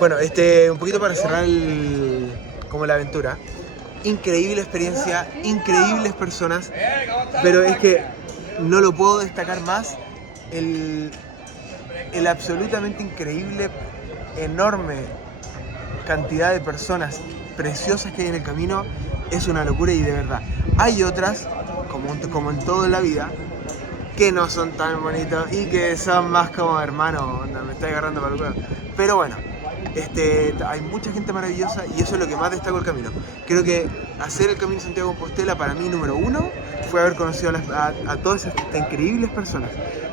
Bueno, un poquito para cerrar como la aventura. Increíble experiencia, increíbles personas, pero es que no lo puedo destacar más. El absolutamente increíble, enorme cantidad de personas preciosas que hay en el camino es una locura y de verdad. Hay otras, como en todo en la vida, que no son tan bonitos y que son más como hermano, onda, me está agarrando para el huevo. Pero bueno, hay mucha gente maravillosa y eso es lo que más destaco el camino. Creo que hacer el Camino de Santiago de Compostela para mí, número uno, fue haber conocido a todas estas increíbles personas.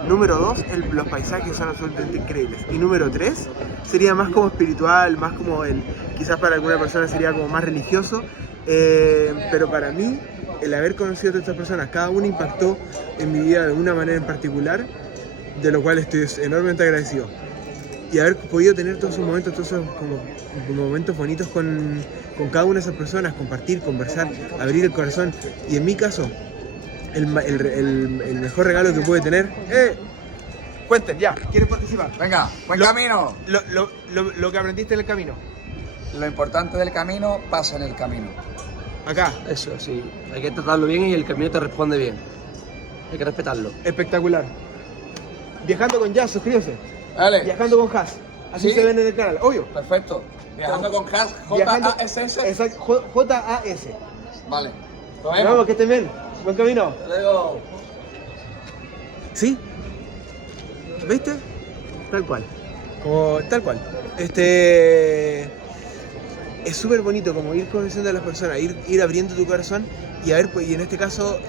Número dos, los paisajes son absolutamente increíbles. Y número tres, sería más como espiritual, más como quizás para alguna persona sería como más religioso, pero para mí, el haber conocido a todas estas personas, cada una impactó en mi vida de una manera en particular, de lo cual estoy enormemente agradecido. Y haber podido tener todos esos momentos, todos esos como momentos bonitos con cada una de esas personas, compartir, conversar, abrir el corazón. Y en mi caso, el mejor regalo que pude tener... Cuenten, ya, ¿quieren participar? Venga, buen camino. Lo que aprendiste en el camino. Lo importante del camino pasa en el camino. Acá. Eso, sí. Hay que tratarlo bien y el camino te responde bien. Hay que respetarlo. Espectacular. Viajando con Jazz, suscríbase. Dale. Viajando con Haas. Así ¿Sí? se ven en el canal, obvio. Perfecto. Viajando con Haas, J-A-S-S. Exacto, J-A-S. Vale. Nos Vamos, vemos. que estén bien. Buen camino. Luego. ¿Sí? ¿Viste? Tal cual. Tal cual. Es súper bonito como ir conociendo a las personas, ir abriendo tu corazón y a ver, y en este caso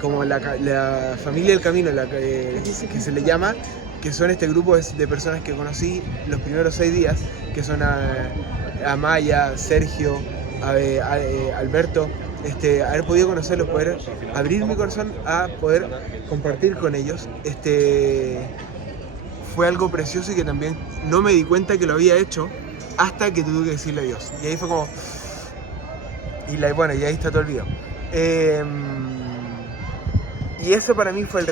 como la familia del camino, que se le llama, que son este grupo de personas que conocí los primeros 6 días, que son a Maya, Sergio, Alberto, haber podido conocerlos, poder abrir mi corazón a poder compartir con ellos, fue algo precioso y que también no me di cuenta que lo había hecho hasta que tuve que decirle adiós. Y ahí fue como... y ahí está todo el video. Y eso para mí fue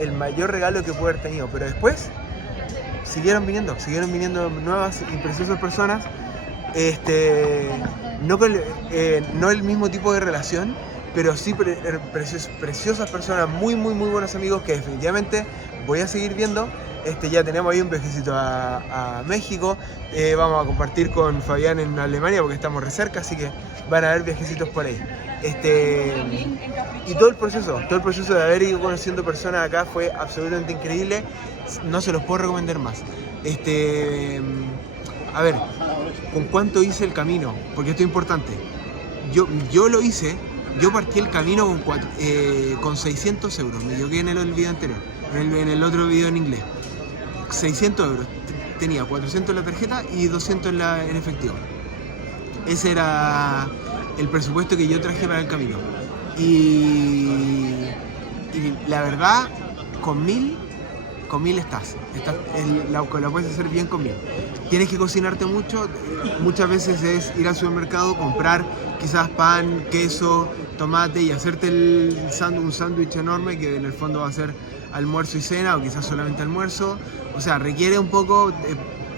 el mayor regalo que pude haber tenido. Pero después siguieron viniendo nuevas y preciosas personas. No el mismo tipo de relación, pero sí preciosas personas, muy buenos amigos que definitivamente voy a seguir viendo. Ya tenemos ahí un viajecito a México, vamos a compartir con Fabián en Alemania porque estamos re cerca, así que van a haber viajecitos por ahí. Y todo el proceso de haber ido conociendo personas acá fue absolutamente increíble, no se los puedo recomendar más. A ver, ¿con cuánto hice el camino? Porque esto es importante. Yo lo hice, yo partí el camino con 600 euros, me equivoqué en el video anterior, en el otro video en inglés. 600 euros, tenía 400 en la tarjeta y 200 en efectivo. Ese era el presupuesto que yo traje para el camino. Y la verdad, con 1000 la puedes hacer bien con 1000. Tienes que cocinarte mucho, muchas veces es ir al supermercado, comprar quizás pan, queso, tomate y hacerte un sándwich enorme que en el fondo va a ser almuerzo y cena o quizás solamente almuerzo. O sea, requiere un poco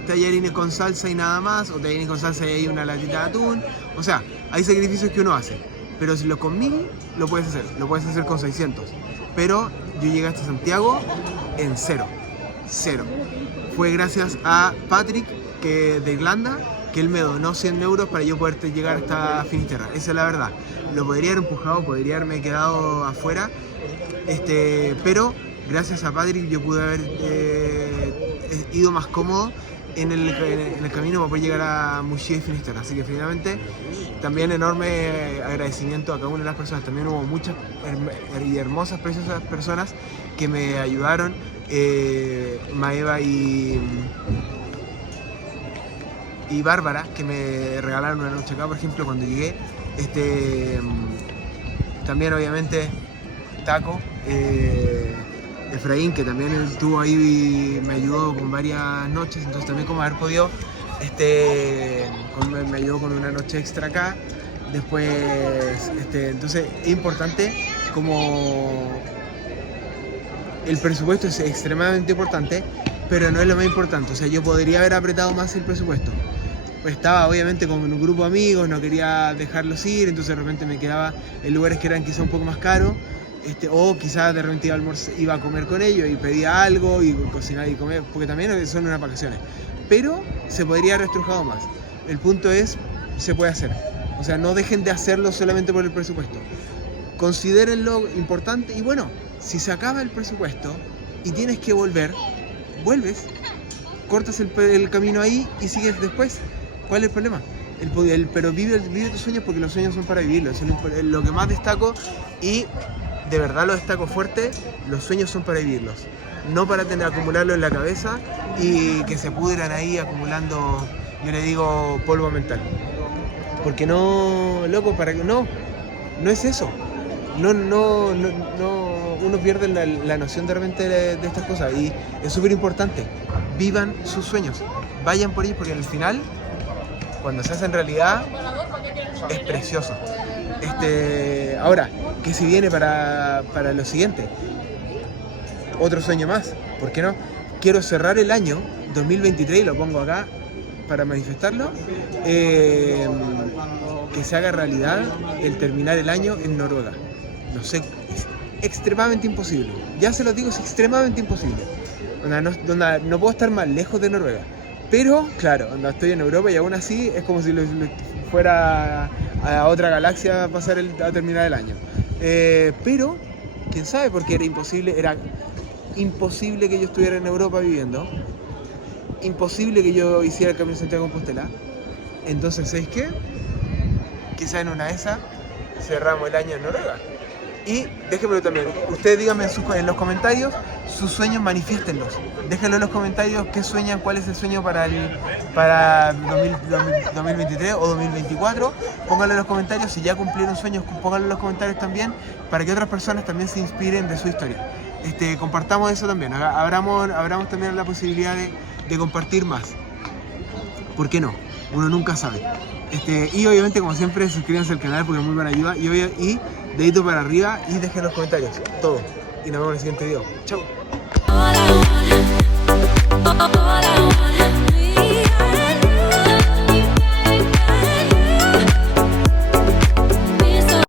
tallarines con salsa y nada más, o tallarines con salsa y ahí una latita de atún. O sea, hay sacrificios que uno hace, pero si con 1000 lo puedes hacer con 600. Pero yo llegué hasta Santiago en cero. Fue gracias a Patrick, de Irlanda, que él me donó 100 euros para yo poder llegar hasta Finisterra. Esa es la verdad. Lo podría haber empujado, podría haberme quedado afuera, pero gracias a Patrick yo pude haber ido más cómodo en el camino para poder llegar a Muxía y Finisterra. Así que finalmente también enorme agradecimiento a cada una de las personas. También hubo muchas y hermosas, preciosas personas que me ayudaron. Maeva y Bárbara, que me regalaron una noche acá, por ejemplo, cuando llegué. También obviamente Taco, Efraín, que también estuvo ahí y me ayudó con varias noches, entonces también como haber podido, me ayudó con una noche extra acá. Después, entonces es importante como el presupuesto es extremadamente importante, pero no es lo más importante. O sea, yo podría haber apretado más el presupuesto. Pues estaba obviamente con un grupo de amigos, no quería dejarlos ir, entonces de repente me quedaba en lugares que eran quizá un poco más caros, o quizás de repente iba a comer con ellos y pedía algo y cocinar y comer, porque también son unas vacaciones. Pero se podría haber estrujado más. El punto es, se puede hacer. O sea, no dejen de hacerlo solamente por el presupuesto. Considérenlo importante y bueno, si se acaba el presupuesto y tienes que volver, vuelves, cortas el camino ahí y sigues después. ¿Cuál es el problema? Pero vive tus sueños porque los sueños son para vivirlos. Eso es lo que más destaco y de verdad lo destaco fuerte, los sueños son para vivirlos. No para acumularlo en la cabeza y que se pudran ahí acumulando, yo le digo, polvo mental. Porque no, loco, no es eso. No, uno pierde la noción de repente de estas cosas y es súper importante. Vivan sus sueños, vayan por ellos porque al final, cuando se hacen realidad, es precioso. Ahora, ¿qué se viene para lo siguiente? Otro sueño más, ¿por qué no? Quiero cerrar el año 2023 y lo pongo acá para manifestarlo, que se haga realidad el terminar el año en Noruega. No sé, es extremadamente imposible. Ya se lo digo, es extremadamente imposible. No puedo estar más lejos de Noruega. Pero, claro, estoy en Europa y aún así es como si fuera a otra galaxia a terminar el año. Pero, quién sabe, porque era imposible que yo estuviera en Europa viviendo. Imposible que yo hiciera el Camino de Santiago de Compostela. Entonces, ¿sabéis qué? Quizá en una de esas cerramos el año en Noruega. Y déjenmelo también, ustedes díganme en los comentarios sus sueños, manifiéstenlos. Déjenlo en los comentarios qué sueñan, cuál es el sueño para 2023 o 2024. Pónganlo en los comentarios, si ya cumplieron sueños, pónganlo en los comentarios también, para que otras personas también se inspiren de su historia. Compartamos eso también, abramos también la posibilidad de compartir más. ¿Por qué no? Uno nunca sabe. Y obviamente, como siempre, suscríbanse al canal porque es muy buena ayuda. Y dedito para arriba y dejen los comentarios. Todo. Y nos vemos en el siguiente video. Chau.